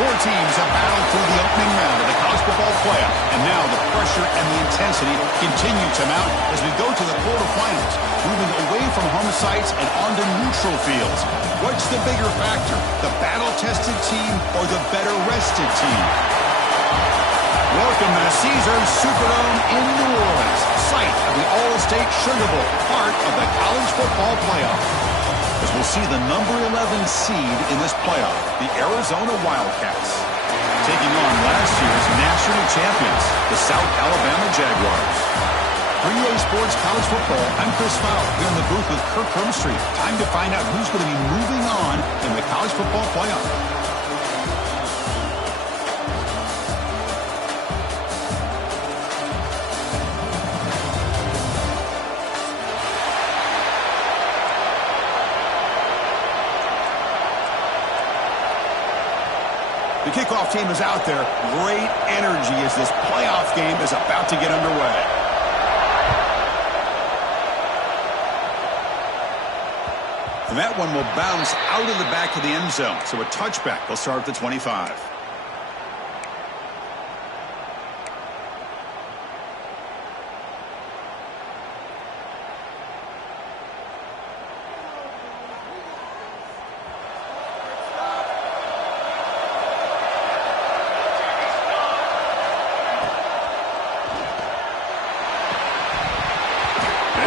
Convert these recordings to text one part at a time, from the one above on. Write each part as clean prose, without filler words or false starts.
Four teams have battled through the opening round of the college football playoff, and now the pressure and the intensity continue to mount as we go to the quarterfinals, moving away from home sites and onto neutral fields. What's the bigger factor, the battle-tested team or the better-rested team? Welcome to the Caesars Superdome in New Orleans, site of the All-State Sugar Bowl, part of the college football playoff. As we'll see the number 11 seed in this playoff, the Arizona Wildcats, taking on last year's national champions, the South Alabama Jaguars. For EA Sports College Football, I'm Chris Fowler here in the booth with Kirk Hermstreet. Time to find out who's going to be moving on in the college football playoff. The kickoff team is out there. Great energy as this playoff game is about to get underway. And that one will bounce out of the back of the end zone. So a touchback will start at the 25.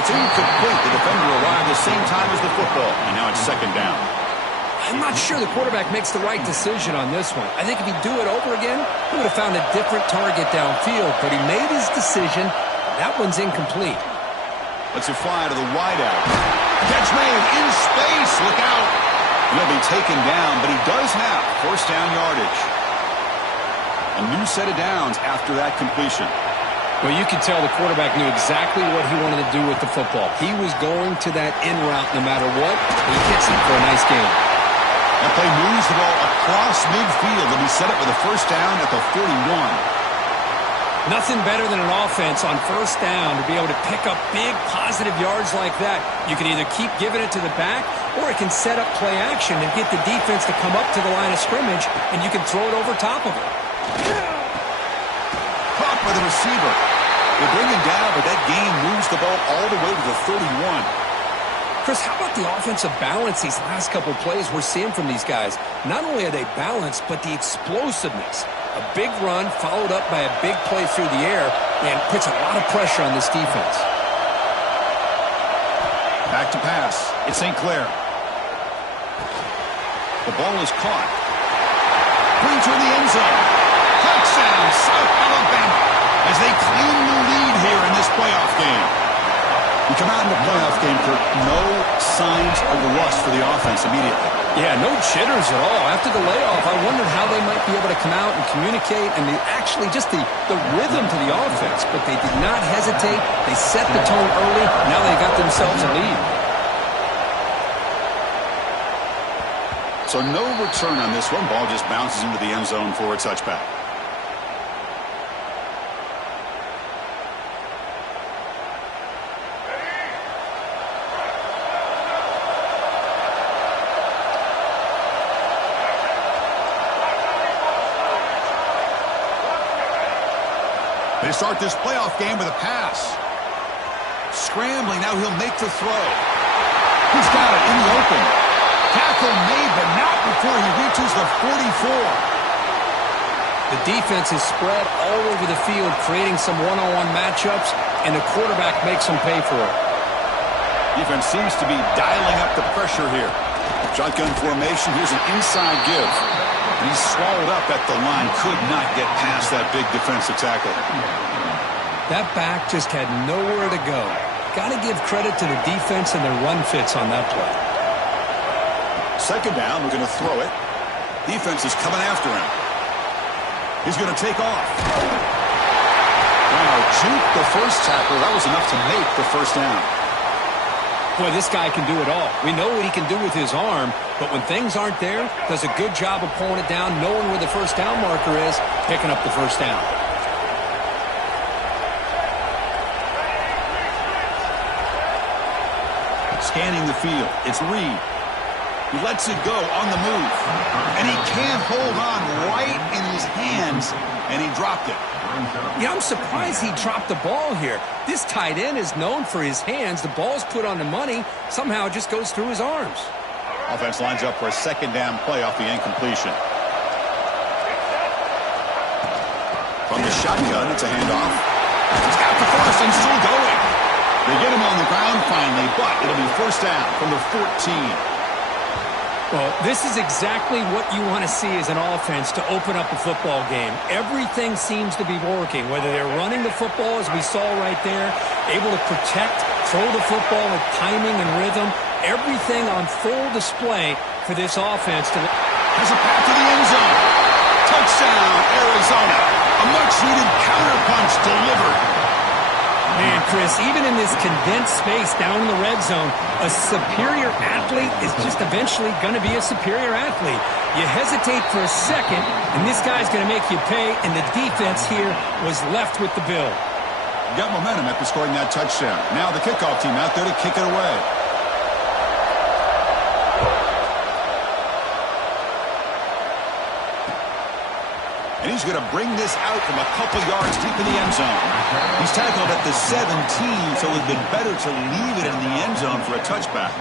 It's incomplete. The defender arrived the same time as the football, and now it's second down. I'm not sure the quarterback makes the right decision on this one. I think if he'd do it over again, he would have found a different target downfield, but he made his decision. That one's incomplete. Let's fly to the wideout. Catch made in space. Look out. He'll be taken down, but he does have first down yardage. A new set of downs after that completion. Well, you could tell the quarterback knew exactly what he wanted to do with the football. He was going to that in route no matter what. He hits it for a nice gain. That play moves the ball across midfield, and he set up with a first down at the 41. Nothing better than an offense on first down to be able to pick up big positive yards like that. You can either keep giving it to the back, or it can set up play action and get the defense to come up to the line of scrimmage, and you can throw it over top of it. Caught by the receiver. They bring him down, but that gain moves the ball all the way to the 31. Chris, how about the offensive balance these last couple plays we're seeing from these guys? Not only are they balanced, but the explosiveness. A big run followed up by a big play through the air and puts a lot of pressure on this defense. Back to pass. It's St. Clair. The ball is caught. Brings her in the end zone. Touchdown, South Alabama, as they claim the lead here in this playoff game. You come out in the playoff game, Kirk, no signs of rust for the offense immediately. Yeah, no jitters at all. After the layoff, I wondered how they might be able to come out and communicate and actually just the rhythm to the offense. But they did not hesitate. They set the tone early. Now they got themselves a lead. So no return on this one. Ball just bounces into the end zone for a touchback. They start this playoff game with a pass. Scrambling, now he'll make the throw. He's got it in the open. Tackle made, but not before he reaches the 44. The defense is spread all over the field, creating some one-on-one matchups, and the quarterback makes them pay for it. Defense seems to be dialing up the pressure here. Shotgun formation, here's an inside give. He's swallowed up at the line, could not get past that big defensive tackle. That back just had nowhere to go. Got to give credit to the defense and their run fits on that play. Second down, we're going to throw it. Defense is coming after him. He's going to take off. Wow, juke the first tackle. That was enough to make the first down. Boy, this guy can do it all. We know what he can do with his arm, but when things aren't there, does a good job of pulling it down, knowing where the first down marker is, picking up the first down. Scanning the field. It's Reed. He lets it go on the move. And he can't hold on right in his hands, and he dropped it. Yeah, I'm surprised he dropped the ball here. This tight end is known for his hands. The ball's put on the money. Somehow it just goes through his arms. Offense lines up for a second down play off the incompletion. From the shotgun, it's a handoff. He's got the first and still going. They get him on the ground finally, but it'll be first down from the 14. Well, this is exactly what you want to see as an offense to open up a football game. Everything seems to be working, whether they're running the football, as we saw right there, able to protect, throw the football with timing and rhythm. Everything on full display for this offense. Has a path to the end zone. Touchdown, Arizona. A much-needed counterpunch delivered. Man, Chris, even in this condensed space down in the red zone, a superior athlete is just eventually going to be a superior athlete. You hesitate for a second, and this guy's going to make you pay, and the defense here was left with the bill. Got momentum after scoring that touchdown. Now the kickoff team out there to kick it away. And he's going to bring this out from a couple yards deep in the end zone. He's tackled at the 17, so it would have been better to leave it in the end zone for a touchback.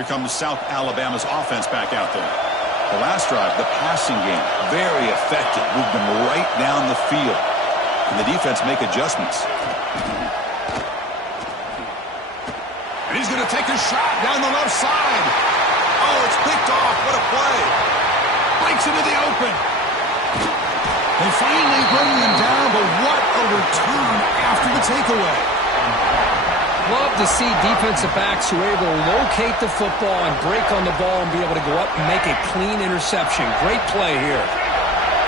Here comes South Alabama's offense back out there. The last drive, the passing game, very effective. Moved them right down the field. And the defense make adjustments. And he's going to take a shot down the left side. Oh, it's picked off. What a play. Breaks into the open. They finally bring him down, but what a return after the takeaway. Love to see defensive backs who are able to locate the football and break on the ball and be able to go up and make a clean interception. Great play here.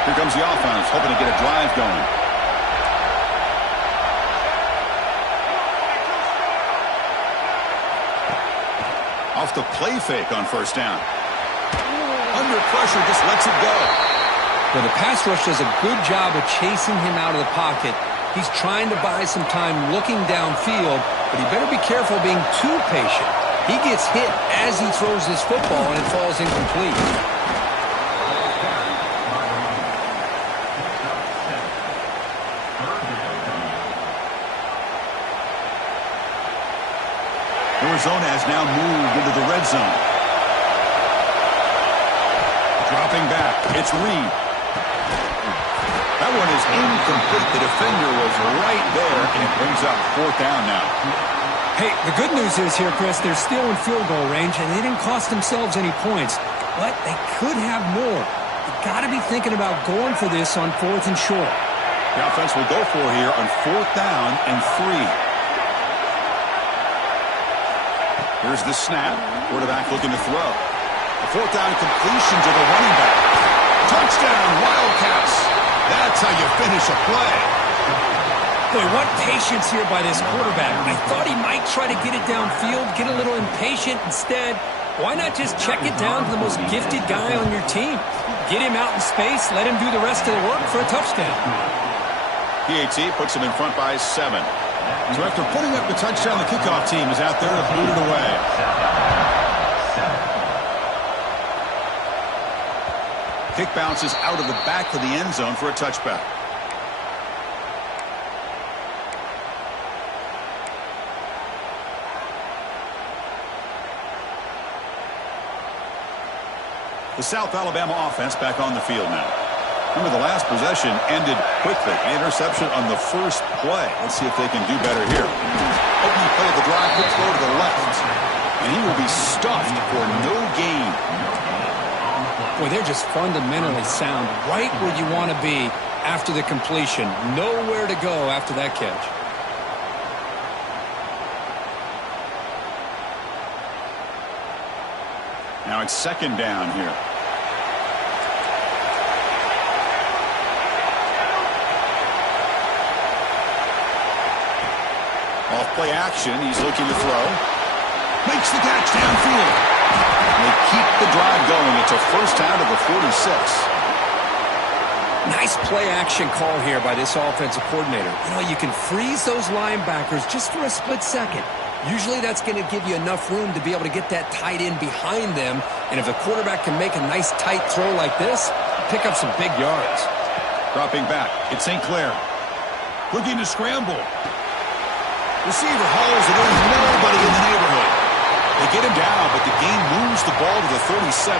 Here comes the offense, hoping to get a drive going. Off the play fake on first down. Under pressure, just lets it go. Well, the pass rush does a good job of chasing him out of the pocket. He's trying to buy some time looking downfield, but he better be careful being too patient. He gets hit as he throws this football, and it falls incomplete. Arizona has now moved into the red zone. Dropping back, it's Reed. That one is incomplete. The defender was right there, and it brings up fourth down now. Hey, the good news is here, Chris, they're still in field goal range, and they didn't cost themselves any points. But they could have more. You've got to be thinking about going for this on fourth and short. The offense will go for here on fourth down and 3. Here's the snap. Quarterback looking to throw. A fourth down completion to the running back. Touchdown, Wildcats. That's how you finish a play. Boy, what patience here by this quarterback. I thought he might try to get it downfield, get a little impatient. Instead, why not just check it down to the most gifted guy on your team? Get him out in space, let him do the rest of the work for a touchdown. PAT puts him in front by 7. So after putting up the touchdown, the kickoff team is out there to boot it away. Kick bounces out of the back of the end zone for a touchback. The South Alabama offense back on the field now. Remember, the last possession ended quickly. The interception on the first play. Let's see if they can do better here. Opening play of the drive, quick throw to the left. And he will be stuffed for no gain. Boy, they're just fundamentally sound, right where you want to be after the completion. Nowhere to go after that catch. Now it's second down here. Off play action, he's looking to throw. Makes the catch downfield. And they keep the drive going. It's a first down to the 46. Nice play action call here by this offensive coordinator. You know, you can freeze those linebackers just for a split second. Usually that's going to give you enough room to be able to get that tight end behind them. And if the quarterback can make a nice tight throw like this, pick up some big yards. Dropping back, it's St. Clair. Looking to scramble. Receiver hauls it in. Nobody in the neighborhood. They get him down, but the game moves the ball to the 37.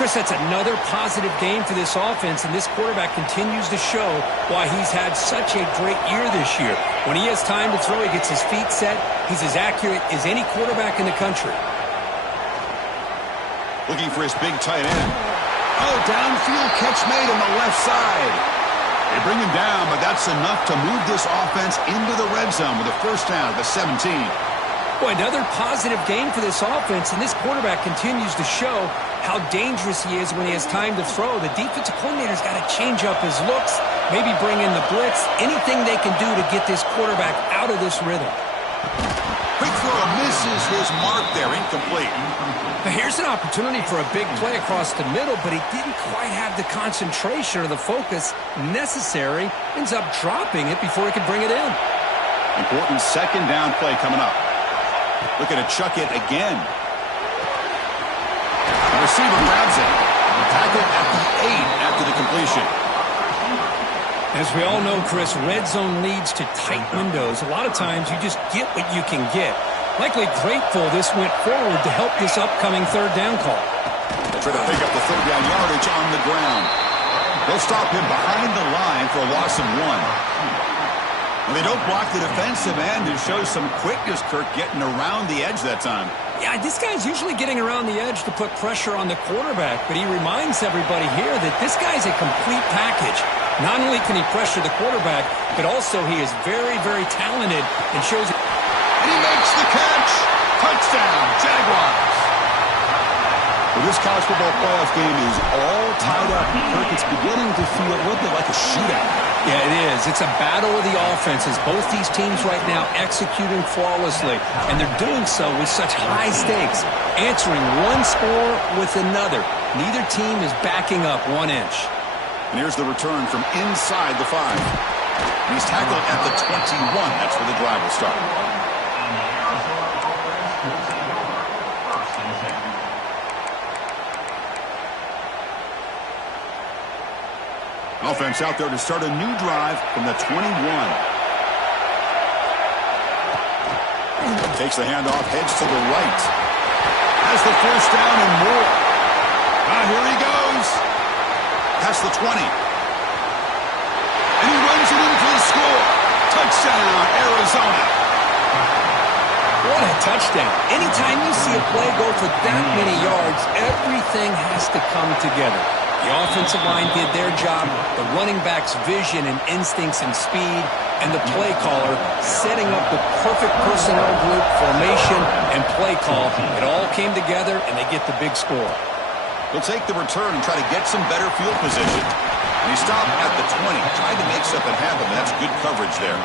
Chris, that's another positive game for this offense, and this quarterback continues to show why he's had such a great year this year. When he has time to throw, he gets his feet set. He's as accurate as any quarterback in the country. Looking for his big tight end. Oh, downfield catch made on the left side. They bring him down, but that's enough to move this offense into the red zone with a first down at the 17. Boy, another positive game for this offense, and this quarterback continues to show how dangerous he is when he has time to throw. The defensive coordinator's got to change up his looks, maybe bring in the blitz, anything they can do to get this quarterback out of this rhythm. Quick throw misses his mark there, incomplete. Now here's an opportunity for a big play across the middle, but he didn't quite have the concentration or the focus necessary. Ends up dropping it before he could bring it in. Important second down play coming up. Looking to chuck it again. The receiver grabs it. Tackle at the 8 after the completion. As we all know, Chris, red zone leads to tight windows. A lot of times you just get what you can get. Likely grateful this went forward to help this upcoming third down call. They try to pick up the third down yardage on the ground. They'll stop him behind the line for a loss of 1. And they don't block the defensive end and show some quickness, Kirk, getting around the edge that time. Yeah, this guy's usually getting around the edge to put pressure on the quarterback, but he reminds everybody here that this guy's a complete package. Not only can he pressure the quarterback, but also he is very, very talented and shows it. And he makes the catch. Touchdown, Jaguars. Well, this college football playoff game is all tied up. Kirk, it's beginning to feel a little bit like a shootout. Yeah, it is. It's a battle of the offenses. Both these teams right now executing flawlessly, and they're doing so with such high stakes, answering one score with another. Neither team is backing up 1 inch. And here's the return from inside the 5. And he's tackled at the 21. That's where the drive will start. Offense out there to start a new drive from the 21. Takes the handoff, heads to the right. Has the first down and more. Here he goes. Past the 20. And he runs it in for the score. Touchdown, Arizona. What a touchdown. Anytime you see a play go for that many yards, everything has to come together. The offensive line did their job, the running back's vision and instincts and speed, and the play caller setting up the perfect personnel group, formation, and play call. It all came together, and they get the big score. He'll take the return and try to get some better field position. And he stopped at the 20, tried to make something happen. That's good coverage there.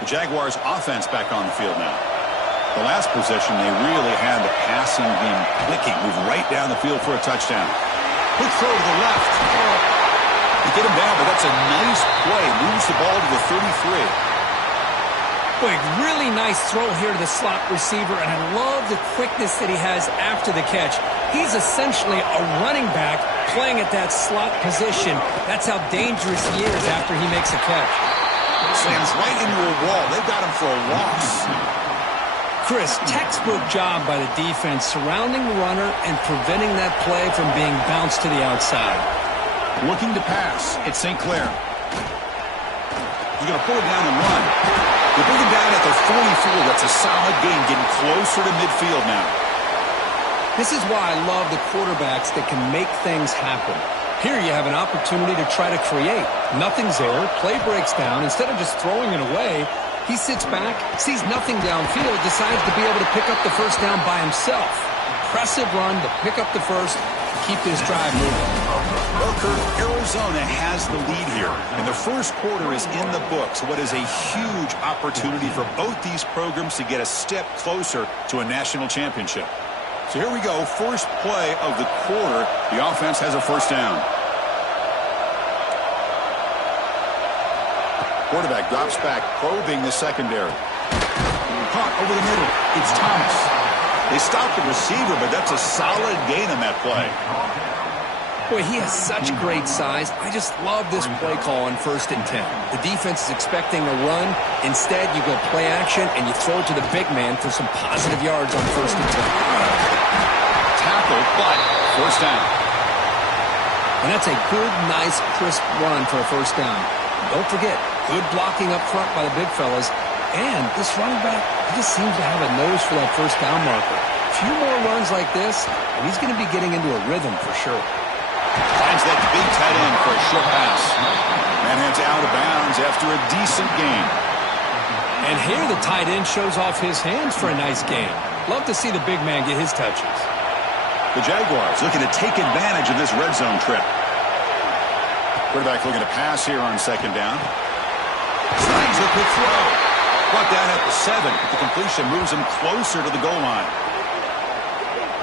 The Jaguars offense back on the field now. The last possession, they really had the passing game clicking. Move right down the field for a touchdown. Quick throw to the left. They get him down, but that's a nice play. Moves the ball to the 33. Boy, really nice throw here to the slot receiver, and I love the quickness that he has after the catch. He's essentially a running back playing at that slot position. That's how dangerous he is after he makes a catch. Slams right into a wall. They've got him for a loss. Chris, textbook job by the defense surrounding the runner and preventing that play from being bounced to the outside. Looking to pass. It's St. Clair. He's going to pull it down and run. They bring him down at the 44. That's a solid gain, getting closer to midfield now. This is why I love the quarterbacks that can make things happen. Here you have an opportunity to try to create. Nothing's there. Play breaks down. Instead of just throwing it away, he sits back, sees nothing downfield, decides to be able to pick up the first down by himself. Impressive run to pick up the first, keep this drive moving. Well, Kurt, Arizona has the lead here, and the first quarter is in the books. What is a huge opportunity for both these programs to get a step closer to a national championship. So here we go, first play of the quarter. The offense has a first down. Quarterback drops back, probing the secondary. Caught over the middle. It's Thomas. They stopped the receiver, but that's a solid gain on that play. Boy, he has such great size. I just love this play call on 1st and 10. The defense is expecting a run. Instead, you go play action, and you throw it to the big man for some positive yards on 1st and 10. Tackle, but first down. And that's a good, nice, crisp run for a first down. Don't forget, good blocking up front by the big fellas. And this running back, he just seems to have a nose for that first down marker. A few more runs like this, and he's going to be getting into a rhythm for sure. Finds that big tight end for a short pass. Man heads out of bounds after a decent gain. And here the tight end shows off his hands for a nice gain. Love to see the big man get his touches. The Jaguars looking to take advantage of this red zone trip. Quarterback looking to pass here on second down. Slings a quick throw. Brought down at the 7. The completion moves him closer to the goal line.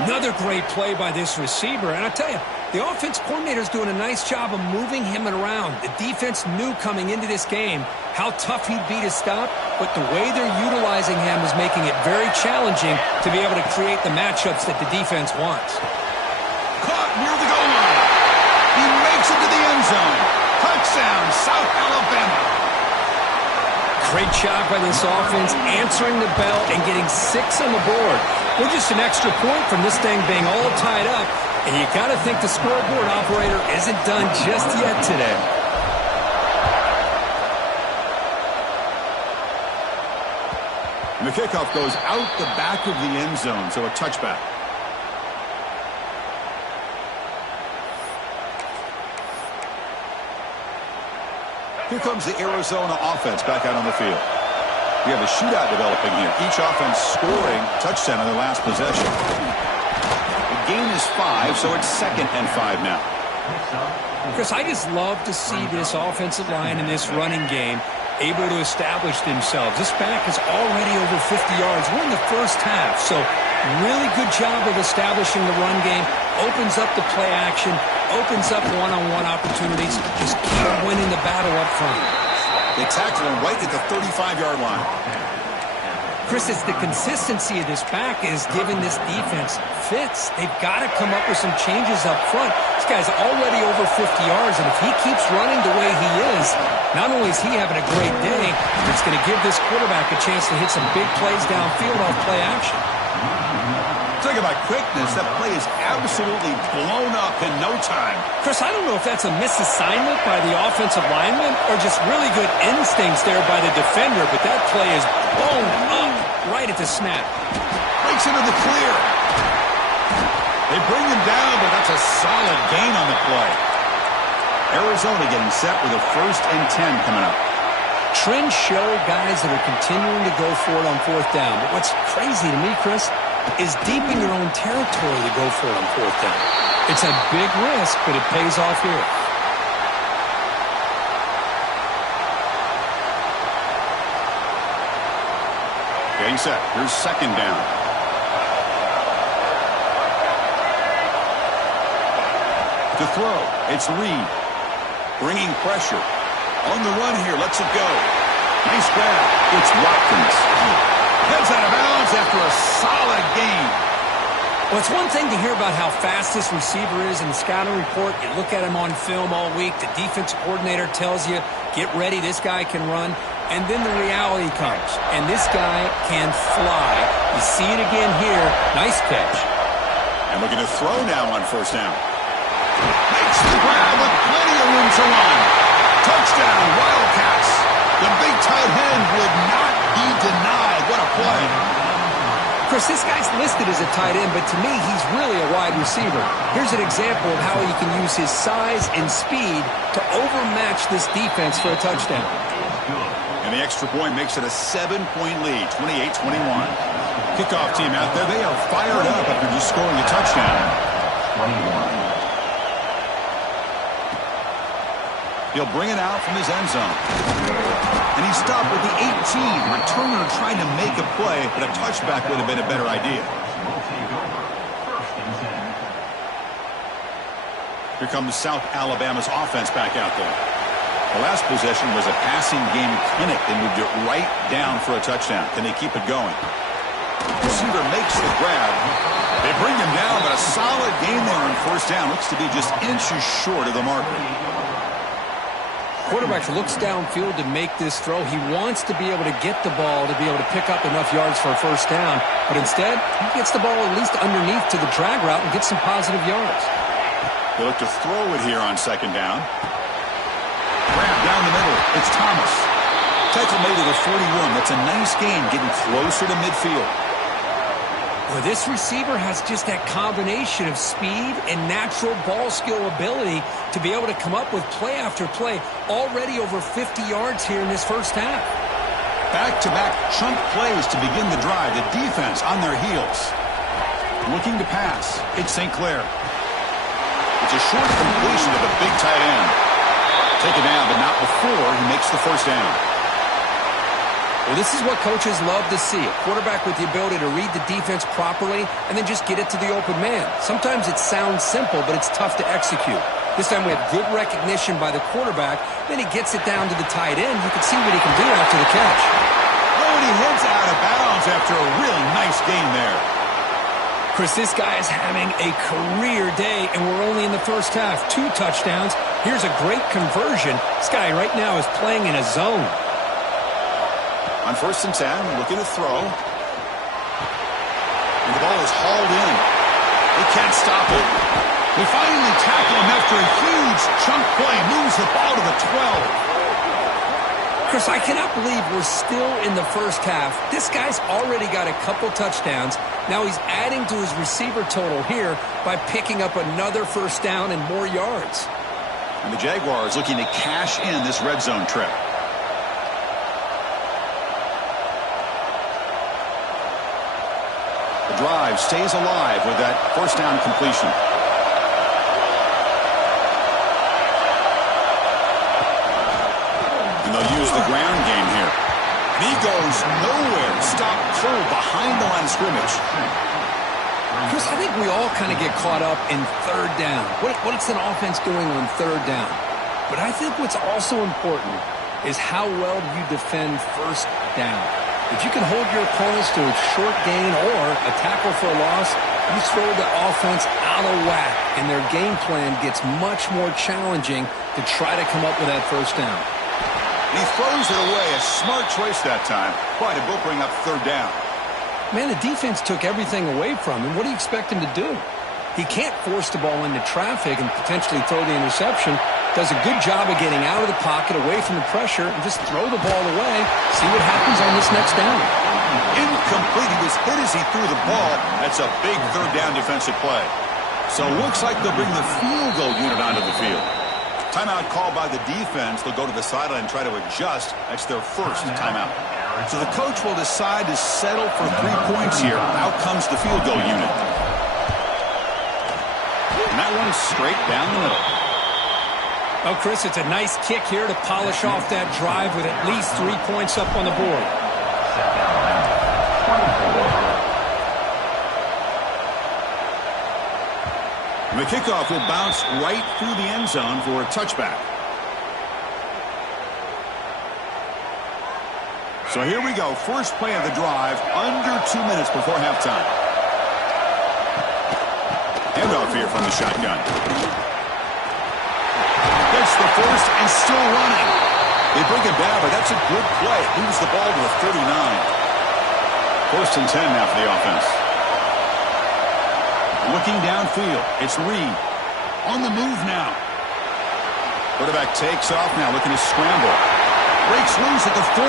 Another great play by this receiver. And I tell you, the offense coordinator's doing a nice job of moving him around. The defense knew coming into this game how tough he'd be to stop, but the way they're utilizing him is making it very challenging to be able to create the matchups that the defense wants. Caught near the goal line. He makes it to the end zone. Touchdown, South Alabama. Great job by this offense, answering the bell and getting 6 on the board. We're just an extra point from this thing being all tied up, and you got to think the scoreboard operator isn't done just yet today. And the kickoff goes out the back of the end zone, so a touchback. Here comes the Arizona offense back out on the field. We have a shootout developing here. Each offense scoring touchdown on their last possession. The gain is 5, so it's 2nd and 5 now. Chris, I just love to see this offensive line in this running game able to establish themselves. This back is already over 50 yards. We're in the first half, so really good job of establishing the run game. Opens up the play action, opens up one-on-one opportunities. Just keep winning the battle up front. They tackle him right at the 35-yard line. Chris, it's the consistency of this back is giving this defense fits. They've got to come up with some changes up front. This guy's already over 50 yards, and if he keeps running the way he is, not only is he having a great day, but it's going to give this quarterback a chance to hit some big plays downfield off play action. Talking about quickness, that play is absolutely blown up in no time. Chris, I don't know if that's a misassignment by the offensive lineman or just really good instincts there by the defender, but that play is blown up right at the snap. Breaks into the clear. They bring him down, but that's a solid gain on the play. Arizona getting set with a 1st and 10 coming up. Trends show guys that are continuing to go for it on 4th down, but what's crazy to me, Chris, is deep in your own territory to go for it on 4th down. It's a big risk, but it pays off here. Getting set. Here's 2nd down. To throw, it's Reed. Bringing pressure. On the run here, lets it go. Nice grab. It's Watkins. Heads out of bounds after a solid gain. Well, it's one thing to hear about how fast this receiver is in the scouting report. You look at him on film all week. The defense coordinator tells you, get ready, this guy can run. And then the reality comes, and this guy can fly. You see it again here. Nice catch. And looking to throw now on 1st down. Makes the grab with plenty of room to run. Touchdown, Wildcats. The Chris, this guy's listed as a tight end, but to me, he's really a wide receiver. Here's an example of how he can use his size and speed to overmatch this defense for a touchdown. And the extra point makes it a 7-point lead, 28-21. Kickoff team out there, they are fired up after just scoring a touchdown. 21. He'll bring it out from his end zone. And he stopped with the 18. Returner trying to make a play, but a touchback would have been a better idea. Here comes South Alabama's offense back out there. The last possession was a passing game clinic. They moved it right down for a touchdown. Can they keep it going? Receiver makes the grab. They bring him down, but a solid gain there on first down. Looks to be just inches short of the marker. Quarterback looks downfield to make this throw. He wants to be able to get the ball to be able to pick up enough yards for a first down. But instead, he gets the ball at least underneath to the drag route and gets some positive yards. They look to throw it here on second down. Grab down the middle. It's Thomas. Tackle made at the 41. That's a nice gain, getting closer to midfield. Well, this receiver has just that combination of speed and natural ball skill ability to be able to come up with play after play. Already over 50 yards here in this first half. Back-to-back chunk plays to begin the drive. The defense on their heels. Looking to pass. It's St. Clair. It's a short completion to the big tight end. Taken down, but not before he makes the first down. Well, this is what coaches love to see. A quarterback with the ability to read the defense properly and then just get it to the open man. Sometimes it sounds simple, but it's tough to execute. This time we have good recognition by the quarterback. Then he gets it down to the tight end. You can see what he can do after the catch. Oh, and he heads out of bounds after a really nice gain there. Chris, this guy is having a career day, and we're only in the first half. 2 touchdowns. Here's a great conversion. This guy right now is playing in a zone. On 1st and 10, looking to throw. And the ball is hauled in. They can't stop it. They finally tackle him after a huge chunk play. Moves the ball to the 12. Chris, I cannot believe we're still in the first half. This guy's already got a couple touchdowns. Now he's adding to his receiver total here by picking up another first down and more yards. And the Jaguars looking to cash in this red zone trip. The drive stays alive with that first down completion. And they'll use the ground game here. And he goes nowhere. Stop cold behind the line of scrimmage. Chris, I think we all kind of get caught up in third down. What's an offense doing on third down? But I think what's also important is how well you defend first down. If you can hold your opponents to a short gain or a tackle for a loss, you throw the offense out of whack, and their game plan gets much more challenging to try to come up with that first down. He throws it away. A smart choice that time. But it will bring up third down. Man, the defense took everything away from him. What do you expect him to do? He can't force the ball into traffic and potentially throw the interception. Does a good job of getting out of the pocket, away from the pressure, and just throw the ball away. See what happens on this next down. Incomplete. He was hit as he threw the ball. That's a big third down defensive play. So it looks like they'll bring the field goal unit onto the field. Timeout called by the defense. They'll go to the sideline and try to adjust. That's their first timeout. So the coach will decide to settle for 3 points here. Out comes the field goal unit. And that one's straight down the middle. Oh, Chris, it's a nice kick here to polish off that drive with at least 3 points up on the board. And the kickoff will bounce right through the end zone for a touchback. So here we go. First play of the drive, under 2 minutes before halftime. Handoff here from the shotgun. Gets the first and still running. They bring him down, but that's a good play. Moves the ball to the 39. 1st and 10 now for the offense. Looking downfield, it's Reed. On the move now. Quarterback takes off now, looking to scramble. Breaks loose at the 40.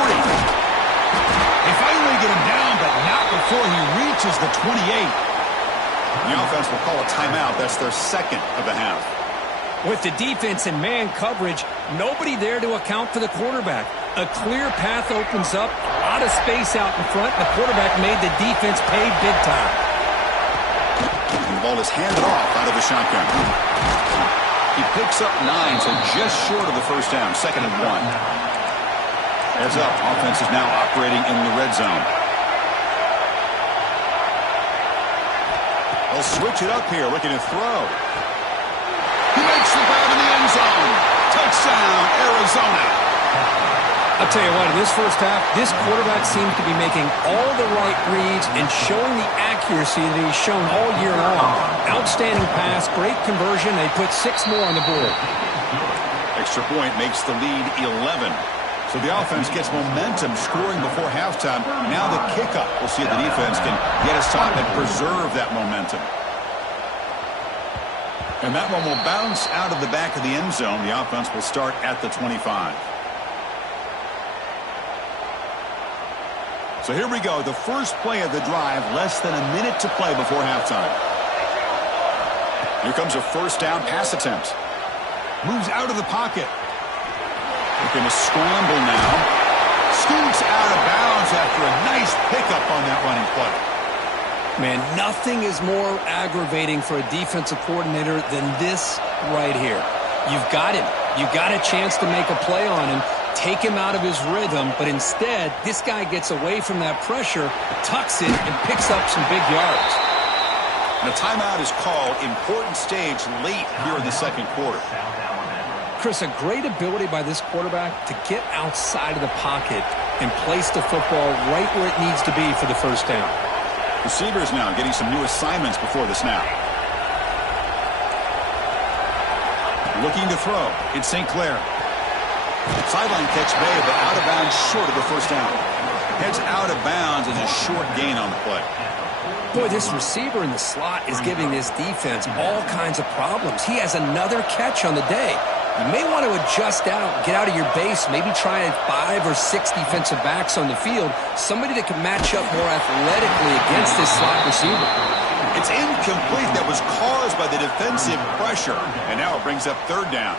They finally get him down, but not before he reaches the 28. The offense will call a timeout. That's their second of the half. With the defense in man coverage, nobody there to account for the quarterback. A clear path opens up, a lot of space out in front, and the quarterback made the defense pay big time. And the ball is handed off out of the shotgun. He picks up 9, so just short of the first down, 2nd and 1. Heads up, offense is now operating in the red zone. They'll switch it up here, looking to throw. He makes the grab in the end zone. Touchdown, Arizona. I'll tell you what, in this first half, this quarterback seems to be making all the right reads and showing the accuracy that he's shown all year long. Outstanding pass, great conversion. They put 6 more on the board. Extra point makes the lead 11. So the offense gets momentum scoring before halftime. Now the kickoff. We'll see if the defense can get a stop and preserve that momentum. And that one will bounce out of the back of the end zone. The offense will start at the 25. So here we go. The first play of the drive, less than a minute to play before halftime. Here comes a first down pass attempt. Moves out of the pocket. Looking to scramble now. Scoots out of bounds after a nice pickup on that running play. Man, nothing is more aggravating for a defensive coordinator than this right here. You've got him. You've got a chance to make a play on him, take him out of his rhythm, but instead, this guy gets away from that pressure, tucks it, and picks up some big yards. And a timeout is called. Important stage late here in the second quarter. Chris, a great ability by this quarterback to get outside of the pocket and place the football right where it needs to be for the first down. Receivers now getting some new assignments before the snap. Looking to throw. It's St. Clair. Sideline catch made, but out of bounds short of the first down. Heads out of bounds as a short gain on the play. Boy, this receiver in the slot is giving this defense all kinds of problems. He has another catch on the day. You may want to adjust out, get out of your base, maybe try 5 or 6 defensive backs on the field, somebody that can match up more athletically against this slot receiver. It's incomplete. That was caused by the defensive pressure, and now it brings up 3rd down.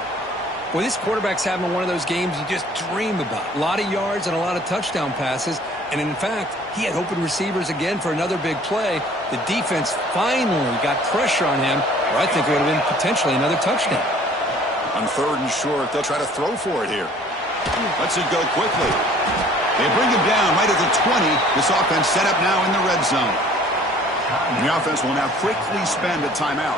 Well, this quarterback's having one of those games you just dream about. A lot of yards and a lot of touchdown passes. And in fact, he had open receivers again for another big play. The defense finally got pressure on him, or I think it would have been potentially another touchdown. On 3rd and short, they'll try to throw for it here. Lets it go quickly. They bring him down right at the 20. This offense set up now in the red zone. And the offense will now quickly spend a timeout.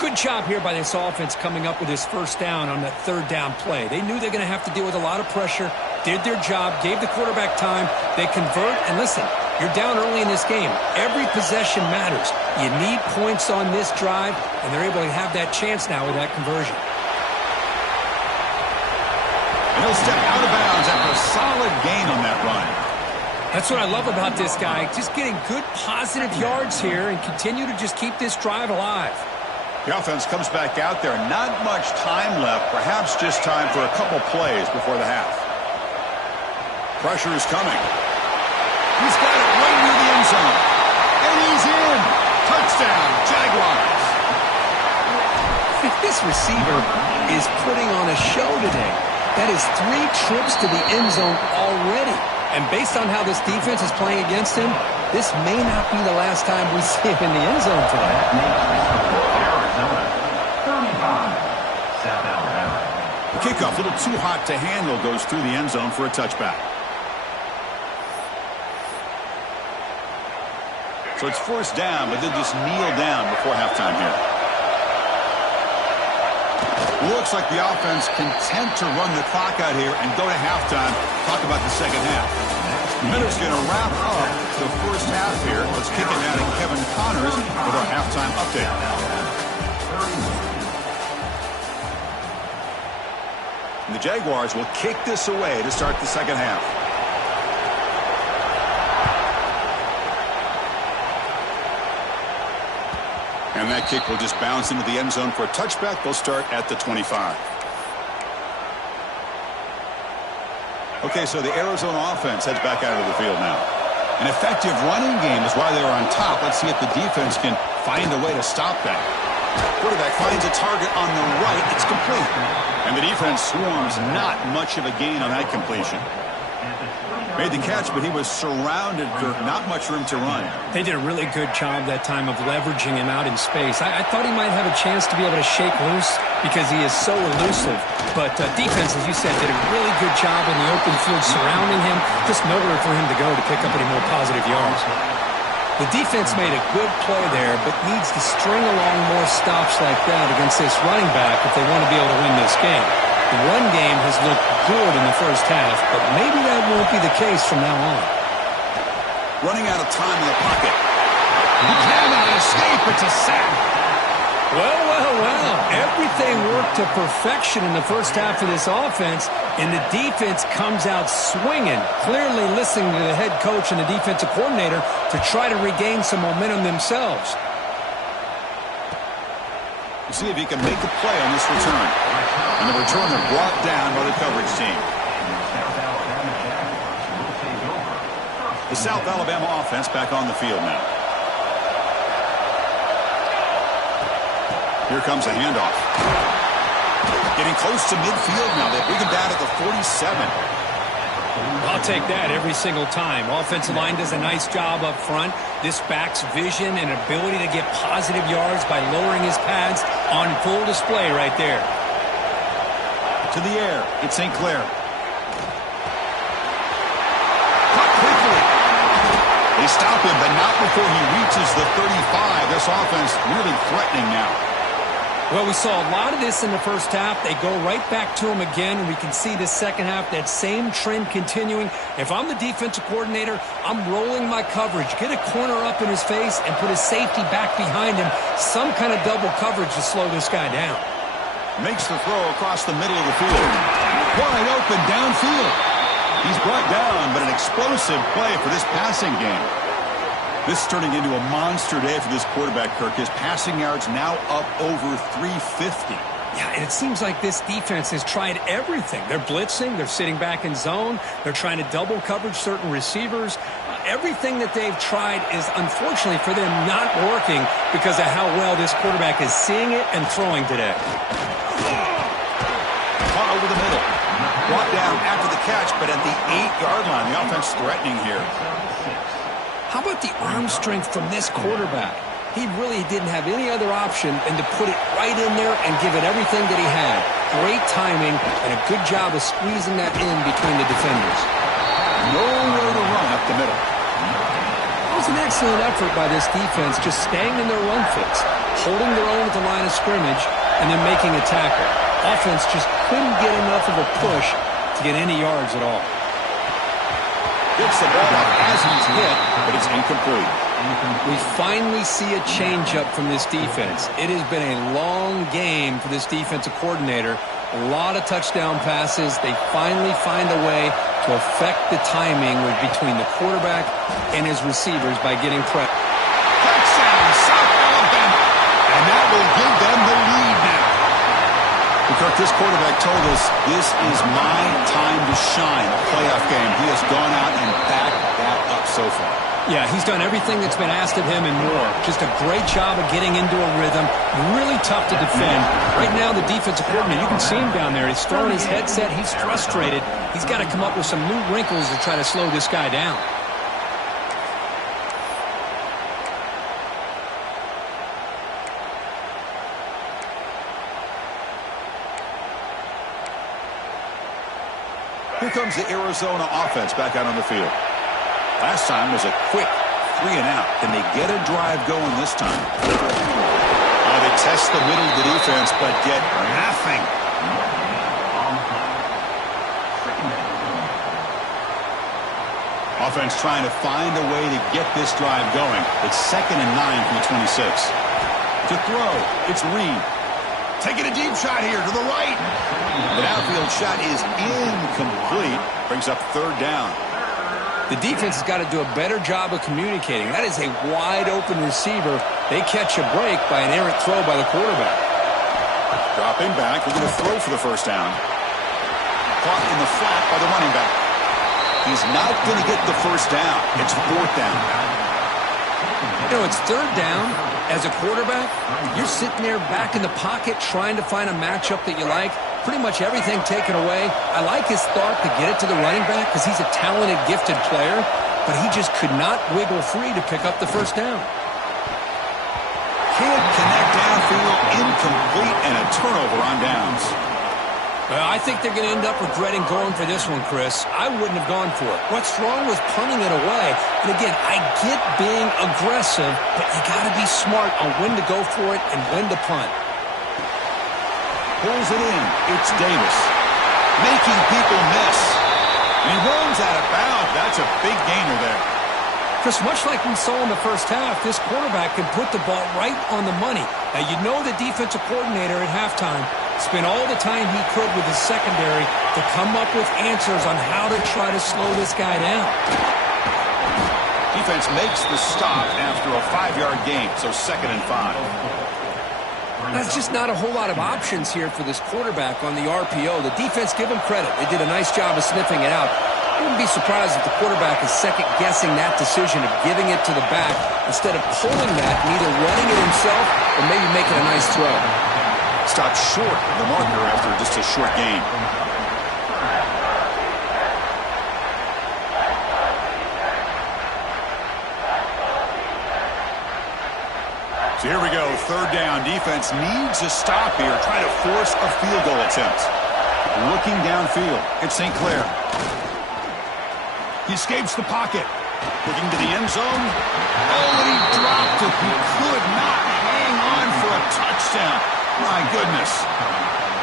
Good job here by this offense coming up with this first down on that 3rd down play. They knew they're going to have to deal with a lot of pressure, did their job, gave the quarterback time. They convert, and listen, you're down early in this game. Every possession matters. You need points on this drive, and they're able to have that chance now with that conversion. And he'll step out of bounds after a solid gain on that run. That's what I love about this guy. Just getting good positive yards here and continue to just keep this drive alive. The offense comes back out there. Not much time left. Perhaps just time for a couple plays before the half. Pressure is coming. He's got it right near the end zone. And he's in. Touchdown, Jaguars. This receiver is putting on a show today. That is 3 trips to the end zone already. And based on how this defense is playing against him, this may not be the last time we see him in the end zone today. The kickoff, a little too hot to handle, goes through the end zone for a touchback. So it's first down, but they'll just kneel down before halftime here. Looks like the offense content to run the clock out here and go to halftime. Talk about the second half. Miller's going to wrap up the first half here. Let's kick it now to Kevin Connors with our halftime update. And the Jaguars will kick this away to start the second half. And that kick will just bounce into the end zone for a touchback. They'll start at the 25. Okay, so the Arizona offense heads back out of the field now. An effective running game is why they were on top. Let's see if the defense can find a way to stop that. Quarterback finds a target on the right. It's complete. And the defense swarms. Not much of a gain on that completion. Made the catch, but he was surrounded for not much room to run. They did a really good job that time of leveraging him out in space. I thought he might have a chance to be able to shake loose because he is so elusive. But defense, as you said, did a really good job in the open field surrounding him. Just nowhere for him to go to pick up any more positive yards. The defense made a good play there, but needs to string along more stops like that against this running back if they want to be able to win this game. The run game has looked good in the first half, but maybe that won't be the case from now on. Running out of time in the pocket. He cannot escape. It's a sack. Well, well, well. Everything worked to perfection in the first half of this offense, and the defense comes out swinging, clearly listening to the head coach and the defensive coordinator to try to regain some momentum themselves. We'll see if he can make a play on this return. And the returner brought down by the coverage team. The South Alabama offense back on the field now. Here comes a handoff. Getting close to midfield now. They bring him down at the 47. I'll take that every single time. Offensive line does a nice job up front. This back's vision and ability to get positive yards by lowering his pads on full display right there. To the air, it's St. Clair. Caught quickly. They stop him, but not before he reaches the 35. This offense really threatening now. Well, we saw a lot of this in the first half. They go right back to him again, and we can see the second half, that same trend continuing. If I'm the defensive coordinator, I'm rolling my coverage. Get a corner up in his face and put his safety back behind him. Some kind of double coverage to slow this guy down. Makes the throw across the middle of the field. Wide open downfield. He's brought down, but an explosive play for this passing game. This is turning into a monster day for this quarterback, Kirk. His passing yards now up over 350. Yeah, and it seems like this defense has tried everything. They're blitzing. They're sitting back in zone. They're trying to double coverage certain receivers. Everything that they've tried is, unfortunately for them, not working because of how well this quarterback is seeing it and throwing today. Caught over the middle. Brought down after the catch, but at the 8-yard line. The offense threatening here. How about the arm strength from this quarterback? He really didn't have any other option than to put it right in there and give it everything that he had. Great timing and a good job of squeezing that in between the defenders. Nowhere to run up the middle. It was an excellent effort by this defense, just staying in their run fits, holding their own at the line of scrimmage, and then making a tackle. Offense just couldn't get enough of a push to get any yards at all. Gets the ball up as he's hit, but it's incomplete. We finally see a changeup from this defense. It has been a long game for this defensive coordinator. A lot of touchdown passes. They finally find a way to affect the timing between the quarterback and his receivers by getting pressure. Touchdown, South Alabama. And that will give them the lead now. Kirk, this quarterback told us this is my time to shine, a playoff game. He has gone out and backed that up so far. Yeah, he's done everything that's been asked of him and more. Just a great job of getting into a rhythm. Really tough to defend. Right now, the defensive coordinator, you can see him down there. He's throwing his headset. He's frustrated. He's got to come up with some new wrinkles to try to slow this guy down. Here comes the Arizona offense back out on the field. Last time was a quick 3-and-out. Can they get a drive going this time? Oh, they test the middle of the defense, but get nothing. Offense trying to find a way to get this drive going. It's 2nd and 9 from the 26. To throw, it's Reed. Taking a deep shot here to the right. The outfield shot is incomplete. Brings up 3rd down. The defense has got to do a better job of communicating. That is a wide-open receiver. They catch a break by an errant throw by the quarterback. Dropping back, looking to throw for the 1st down. Caught in the flat by the running back. He's not going to get the first down. It's fourth down. You know, it's third down. As a quarterback, you're sitting there back in the pocket trying to find a matchup that you like. Pretty much everything taken away. I like his thought to get it to the running back because he's a talented, gifted player, but he just could not wiggle free to pick up the first down. Can't connect downfield, incomplete, and a turnover on downs. Well, I think they're going to end up regretting going for this one, Chris. I wouldn't have gone for it. What's wrong with punting it away? And again, I get being aggressive, but you got to be smart on when to go for it and when to punt. Pulls it in. It's Davis. Making people miss. And he runs out of bounds. That's a big gainer there. Chris, much like we saw in the first half, this quarterback can put the ball right on the money. Now, you know the defensive coordinator at halftime spent all the time he could with his secondary to come up with answers on how to try to slow this guy down. Defense makes the stop after a 5-yard gain, so 2nd and 5. That's just not a whole lot of options here for this quarterback on the RPO. The defense, give them credit. They did a nice job of sniffing it out. I wouldn't be surprised if the quarterback is second-guessing that decision of giving it to the back instead of pulling that and either running it himself or maybe making a nice throw. Stopped short of the marker after just a short gain. So here we go, third down. Defense needs a stop here, trying to force a field goal attempt. Looking downfield, it's St. Clair. He escapes the pocket. Looking to the end zone. Oh, and he dropped it. He could not hang on for a touchdown. My goodness.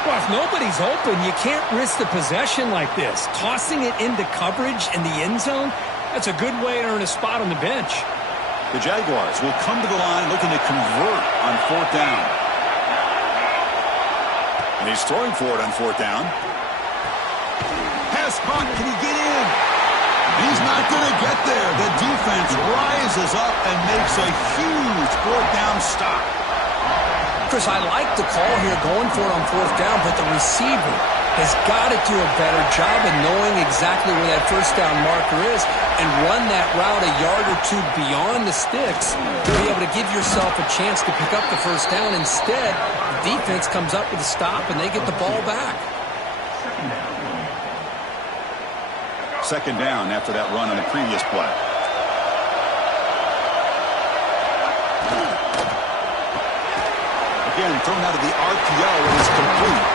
Well, if nobody's open, you can't risk the possession like this. Tossing it into coverage in the end zone, that's a good way to earn a spot on the bench. The Jaguars will come to the line looking to convert on fourth down. And he's throwing for it on fourth down. Pass caught. Can he get in? He's not going to get there. The defense rises up and makes a huge fourth down stop. Chris, I like the call here going for it on fourth down, but the receiver has got to do a better job of knowing exactly where that first down marker is and run that route a yard or two beyond the sticks to be able to give yourself a chance to pick up the first down. Instead, the defense comes up with a stop and they get the ball back. Second down after that run on the previous play. Again, thrown out of the RPO and it's complete.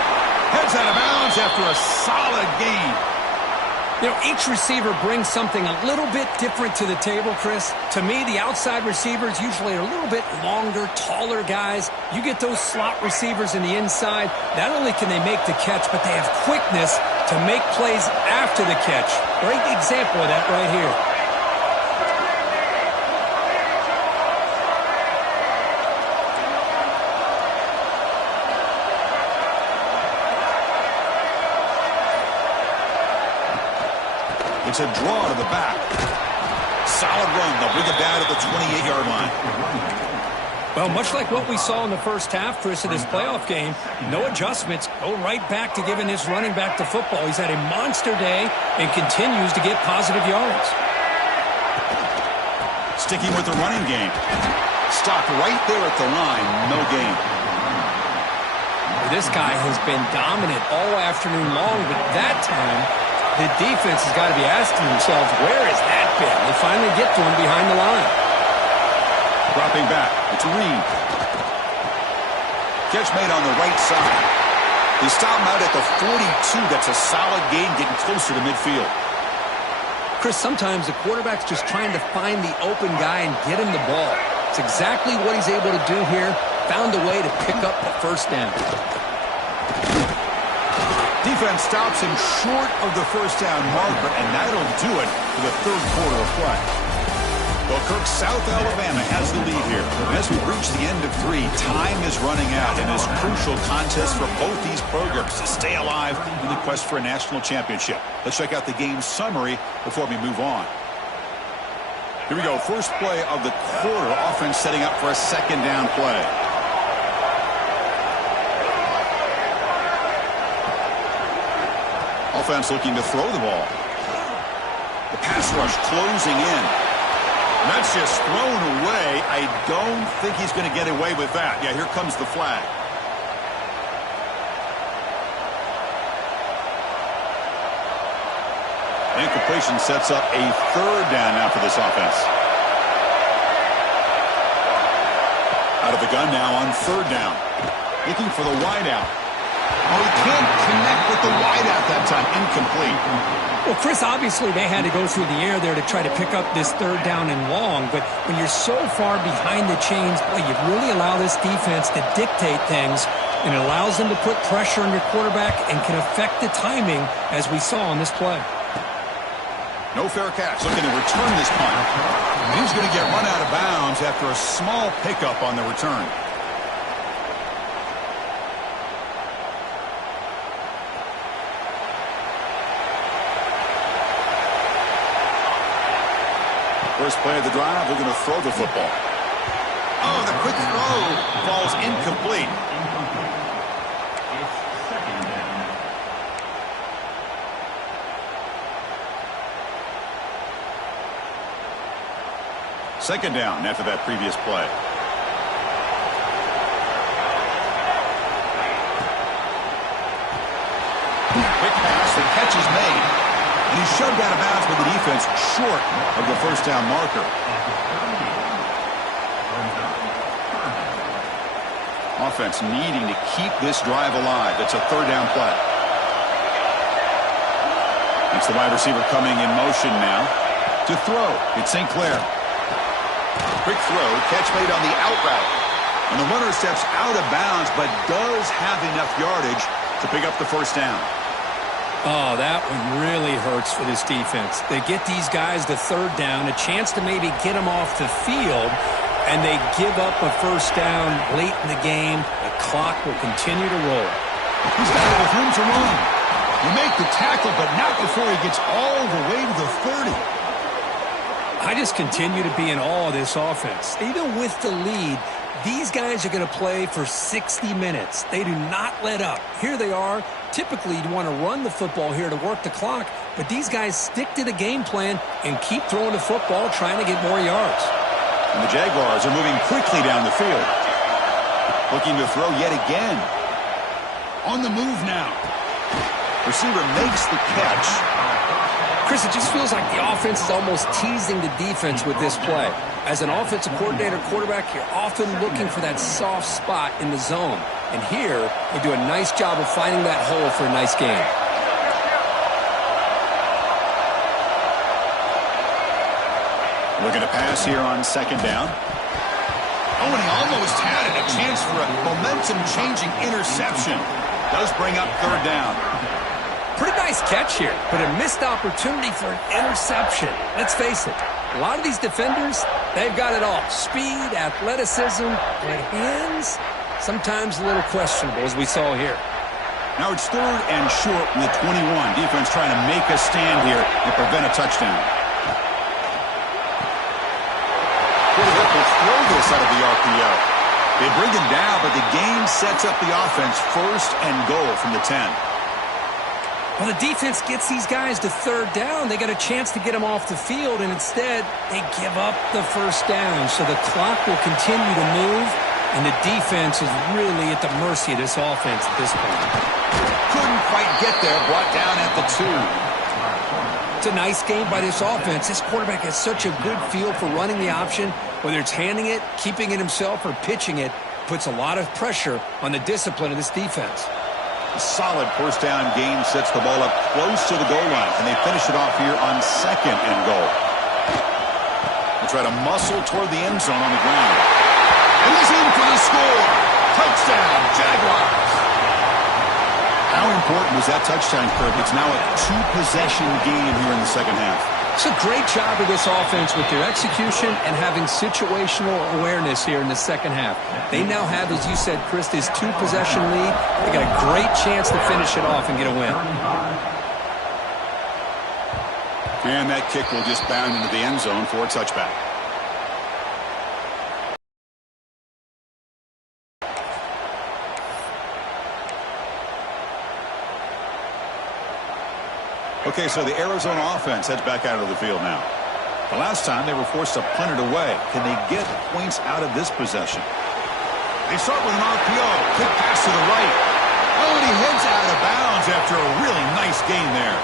Heads out of bounds after a solid gain. You know, each receiver brings something a little bit different to the table, Chris. To me, the outside receivers usually are a little bit longer, taller guys. You get those slot receivers in the inside, not only can they make the catch, but they have quickness to make plays after the catch. Great example of that right here. It's a draw to the back. Solid run. They'll bring it down at the 28-yard line. Well, much like what we saw in the first half, Chris, in this playoff game, no adjustments. Go right back to giving his running back the football. He's had a monster day and continues to get positive yards. Sticking with the running game. Stopped right there at the line. No gain. This guy has been dominant all afternoon long, but that time, the defense has got to be asking themselves, where has that been? They finally get to him behind the line. Dropping back. It's Reed. Catch made on the right side. They stop him out at the 42. That's a solid gain, getting closer to midfield. Chris, sometimes the quarterback's just trying to find the open guy and get him the ball. It's exactly what he's able to do here. Found a way to pick up the first down. Defense stops him short of the first down marker, and that'll do it for the third quarter of play. Well, Kirk, South Alabama has the lead here. And as we reach the end of 3, time is running out in this crucial contest for both these programs to stay alive in the quest for a national championship. Let's check out the game summary before we move on. Here we go. First play of the quarter. Offense setting up for a second down play. Offense looking to throw the ball. Pass rush closing in. And that's just thrown away. I don't think he's going to get away with that. Yeah, here comes the flag. Incompletion sets up a third down now for this offense. Out of the gun now on third down. Looking for the wideout. Oh, he can't connect with the wideout that time. Incomplete. Well, Chris, obviously they had to go through the air there to try to pick up this third down and long, but when you're so far behind the chains, boy, you really allow this defense to dictate things, and it allows them to put pressure on your quarterback and can affect the timing, as we saw on this play. No fair catch. Looking to return this punt. And he's going to get run out of bounds after a small pickup on the return. First play of the drive, they're going to throw the football. Oh, the quick throw falls incomplete. Second down after that previous play. Quick pass, the catch is made. And he's shoved out of bounds by the defense short of the first down marker. Offense needing to keep this drive alive. It's a third down play. It's the wide receiver coming in motion now to throw. It's St. Clair. Quick throw, catch made on the out route. And the runner steps out of bounds but does have enough yardage to pick up the first down. Oh, that one really hurts for this defense. They get these guys the third down, a chance to maybe get them off the field, and they give up a first down late in the game. The clock will continue to roll. He's got a little room to run. You make the tackle, but not before he gets all the way to the 30. I just continue to be in awe of this offense. Even with the lead, these guys are going to play for 60 minutes. They do not let up. Here they are. Typically, you'd want to run the football here to work the clock, but these guys stick to the game plan and keep throwing the football, trying to get more yards. And the Jaguars are moving quickly down the field. Looking to throw yet again. On the move now. Receiver makes the catch. Chris, it just feels like the offense is almost teasing the defense with this play. As an offensive coordinator quarterback, you're often looking for that soft spot in the zone. And here, they do a nice job of finding that hole for a nice game. Looking to pass here on second down. Oh, and he almost had it. A chance for a momentum-changing interception. Does bring up third down. Pretty nice catch here, but a missed opportunity for an interception. Let's face it, a lot of these defenders, they've got it all. Speed, athleticism, but hands, sometimes a little questionable, as we saw here. Now it's third and short from the 21. Defense trying to make a stand here and prevent a touchdown. Will throw this out of the RPO. They bring him down, but the game sets up the offense first and goal from the 10. Well, the defense gets these guys to third down. They got a chance to get them off the field, and instead they give up the first down. So the clock will continue to move, and the defense is really at the mercy of this offense at this point. Couldn't quite get there, brought down at the 2. It's a nice game by this offense. This quarterback has such a good feel for running the option. Whether it's handing it, keeping it himself, or pitching it, puts a lot of pressure on the discipline of this defense. A solid first down game sets the ball up close to the goal line, and they finish it off here on second and goal. They try to muscle toward the end zone on the ground. And he's in for the score. Touchdown, Jaguars. How important was that touchdown, Kirk? It's now a two-possession game here in the second half. It's a great job of this offense with their execution and having situational awareness here in the second half. They now have, as you said, Chris, this two-possession lead. They got a great chance to finish it off and get a win. And that kick will just bound into the end zone for a touchback. Okay, so the Arizona offense heads back out of the field now. The last time they were forced to punt it away. Can they get points out of this possession? They start with an RPO. Quick pass to the right. Oh, and he heads out of bounds after a really nice gain there.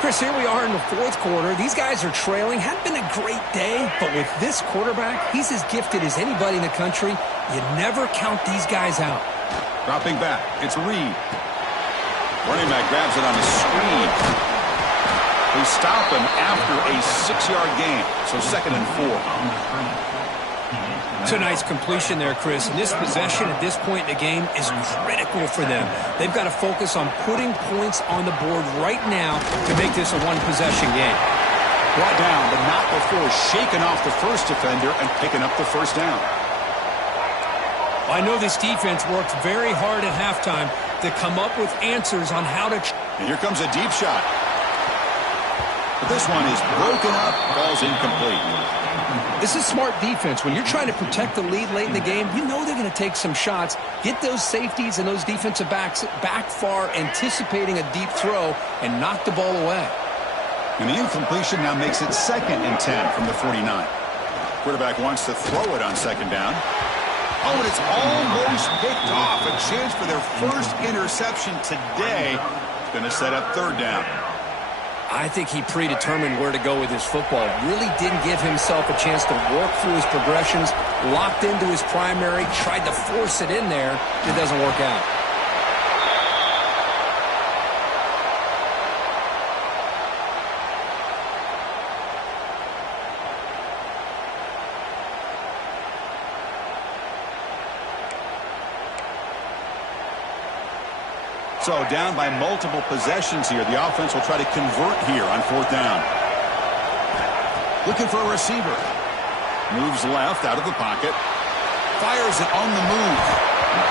Chris, here we are in the fourth quarter. These guys are trailing. Hadn't been a great day, but with this quarterback, he's as gifted as anybody in the country. You never count these guys out. Dropping back, it's Reed. Running back grabs it on a screen. They stop him after a 6-yard gain, so 2nd and 4. It's a nice completion there, Chris. And this possession at this point in the game is critical for them. They've got to focus on putting points on the board right now to make this a one-possession game. Brought down, but not before shaking off the first defender and picking up the first down. I know this defense worked very hard at halftime to come up with answers on how to... And here comes a deep shot. But this one is broken up, falls incomplete. This is smart defense. When you're trying to protect the lead late in the game, you know they're going to take some shots, get those safeties and those defensive backs back far, anticipating a deep throw, and knock the ball away. And the incompletion now makes it 2nd and 10 from the 49. Quarterback wants to throw it on 2nd down. Oh, and it's almost picked off. A chance for their first interception today. It's going to set up 3rd down. I think he predetermined where to go with his football. Really didn't give himself a chance to work through his progressions, locked into his primary, tried to force it in there. It doesn't work out. So down by multiple possessions here. The offense will try to convert here on 4th down. Looking for a receiver. Moves left out of the pocket. Fires it on the move.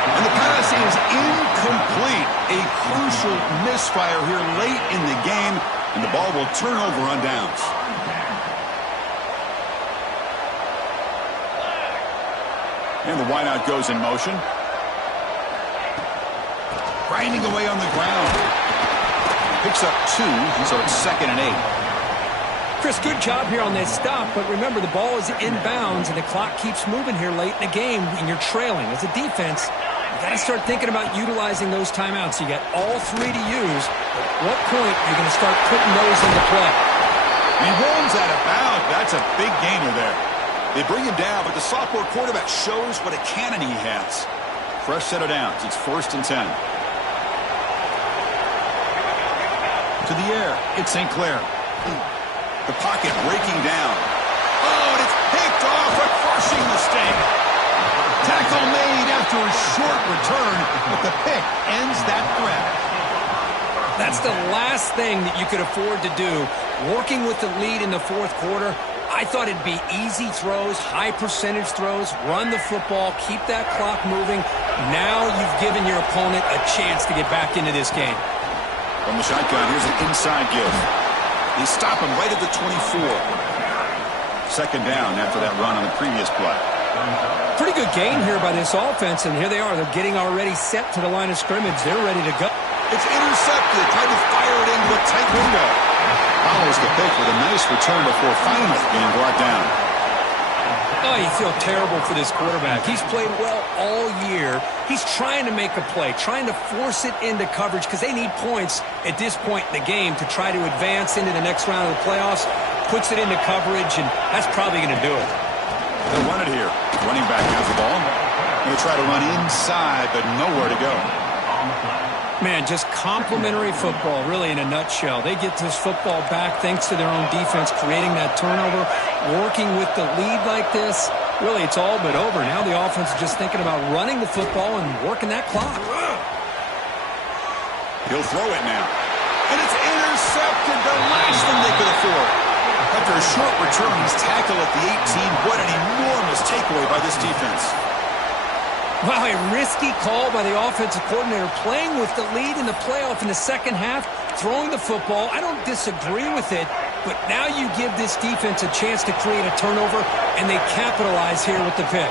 And the pass is incomplete. A crucial misfire here late in the game. And the ball will turn over on downs. And the wideout goes in motion. Grinding away on the ground. Picks up 2, so it's 2nd and 8. Chris, good job here on that stop, but remember the ball is inbounds and the clock keeps moving here late in the game and you're trailing. As a defense, you got to start thinking about utilizing those timeouts. You got all 3 to use. At what point are you going to start putting those into play? He runs out of bounds. That's a big gainer there. They bring him down, but the sophomore quarterback shows what a cannon he has. Fresh set of downs. It's 1st and 10. To the air, it's St. Clair. The pocket breaking down. Oh, and it's picked off, a crushing mistake. Tackle made after a short return, but the pick ends that threat. That's the last thing that you could afford to do. Working with the lead in the 4th quarter, I thought it'd be easy throws, high percentage throws, run the football, keep that clock moving. Now you've given your opponent a chance to get back into this game. From the shotgun, here's an inside give. They stop him right at the 24. 2nd down after that run on the previous play. Pretty good gain here by this offense, and here they are. They're getting already set to the line of scrimmage. They're ready to go. It's intercepted. Tried to fire it into a tight window. Follows the pick with a nice return before finally being brought down. Oh, you feel terrible for this quarterback. He's played well all year. He's trying to make a play, trying to force it into coverage because they need points at this point in the game to try to advance into the next round of the playoffs. Puts it into coverage, and that's probably going to do it. They'll run it here. Running back has the ball. Going to try to run inside, but nowhere to go. Man, just complimentary football, really, in a nutshell. They get this football back thanks to their own defense, creating that turnover, working with the lead like this. Really, it's all but over. Now the offense is just thinking about running the football and working that clock. He'll throw it now. And it's intercepted, the last thing they could afford. After a short return, he's tackled at the 18. What an enormous takeaway by this defense. Wow, a risky call by the offensive coordinator, playing with the lead in the playoff in the 2nd half, throwing the football. I don't disagree with it, but now you give this defense a chance to create a turnover, and they capitalize here with the pick.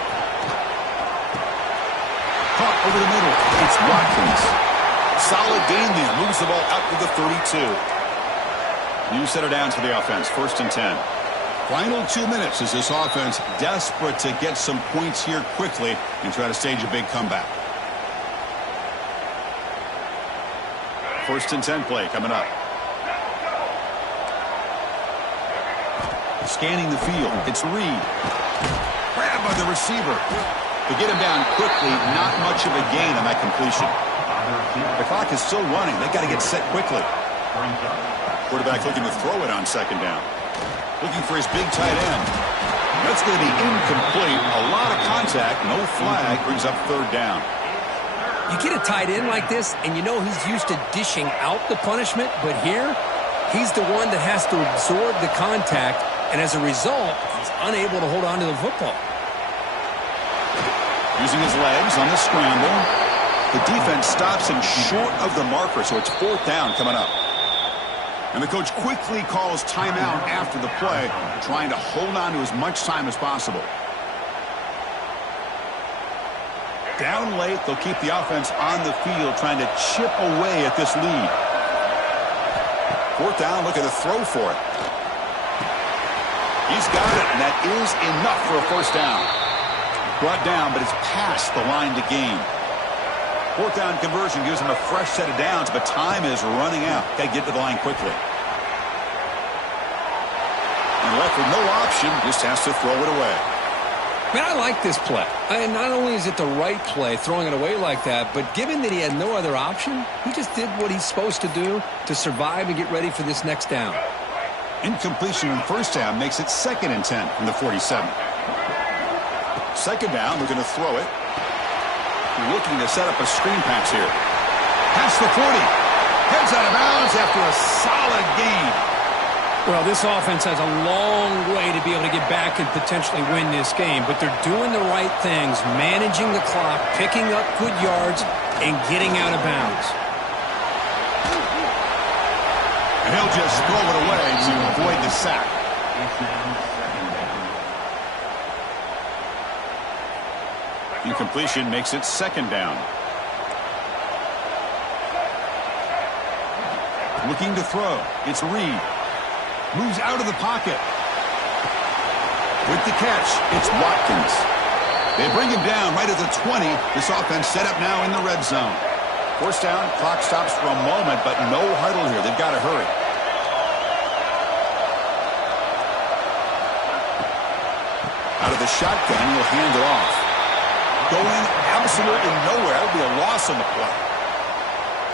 Caught over the middle. It's Watkins. Solid gain there. Moves the ball out to the 32. New set of downs for the offense. 1st and 10. Final 2 minutes as this offense desperate to get some points here quickly and try to stage a big comeback. 1st and 10 play coming up. Scanning the field. It's Reed. Grabbed by the receiver. To get him down quickly, not much of a gain on that completion. The clock is still running. They've got to get set quickly. Quarterback looking to throw it on 2nd down. Looking for his big tight end. That's going to be incomplete. A lot of contact. No flag. Brings up 3rd down. You get a tight end like this, and you know he's used to dishing out the punishment, but here, he's the one that has to absorb the contact, and as a result, he's unable to hold on to the football. Using his legs on the scramble. The defense stops him short of the marker, so it's 4th down coming up. And the coach quickly calls timeout after the play, trying to hold on to as much time as possible. Down late, they'll keep the offense on the field, trying to chip away at this lead. 4th down, looking to throw for it. He's got it, and that is enough for a 1st down. Brought down, but it's past the line to gain. 4th down conversion gives him a fresh set of downs, but time is running out. Got to get to the line quickly. And left with no option, just has to throw it away. Man, I like this play. And not only is it the right play, throwing it away like that, but given that he had no other option, he just did what he's supposed to do to survive and get ready for this next down. Incompletion on 1st down makes it 2nd and 10 from the 47. 2nd down, looking to throw it. Looking to set up a screen pass here. Past the 40. Heads out of bounds after a solid gain. Well, this offense has a long way to be able to get back and potentially win this game, but they're doing the right things, managing the clock, picking up good yards, and getting out of bounds. And he'll just throw it away to avoid the sack. Incompletion makes it 2nd down. Looking to throw. It's Reed. Moves out of the pocket. With the catch, it's Watkins. They bring him down right at the 20. This offense set up now in the red zone. 1st down, clock stops for a moment, but no huddle here. They've got to hurry. Out of the shotgun, he'll hand it off. Going absolutely nowhere. That'll be a loss on the play.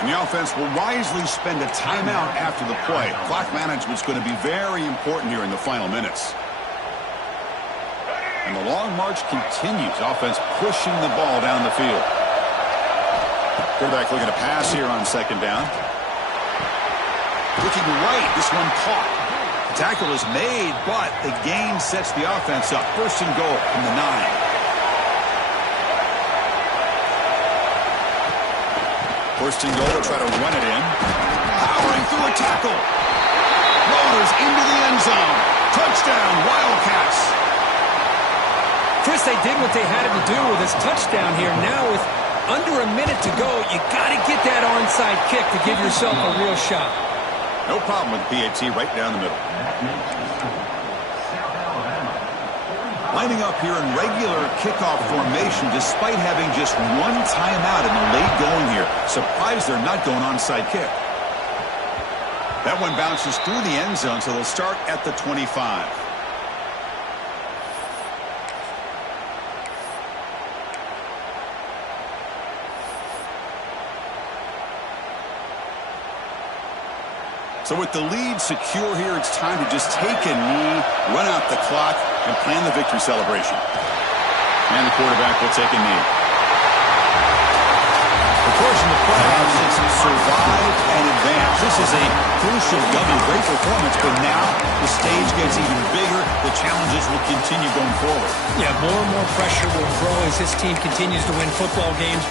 And the offense will wisely spend a timeout after the play. Clock management's going to be very important here in the final minutes. And the long march continues. Offense pushing the ball down the field. Quarterback looking to pass here on 2nd down. Looking right. This one caught. The tackle is made, but the gain sets the offense up. 1st and goal from the 9. 1st and goal, try to run it in. Powering through a tackle. Motors into the end zone. Touchdown, Wildcats. Chris, they did what they had to do with this touchdown here. Now with under a minute to go, you got to get that onside kick to give yourself a real shot. No problem with PAT right down the middle. Lining up here in regular kickoff formation despite having just one timeout in the late going here. Surprised they're not going onside kick. That one bounces through the end zone, so they'll start at the 25. So with the lead secure here, it's time to just take a knee, run out the clock, and plan the victory celebration. And the quarterback will take a knee. Of course, in the playoffs, it's survive and advance. This is a crucial W. Great performance, but now the stage gets even bigger. The challenges will continue going forward. Yeah, more and more pressure will grow as this team continues to win football games.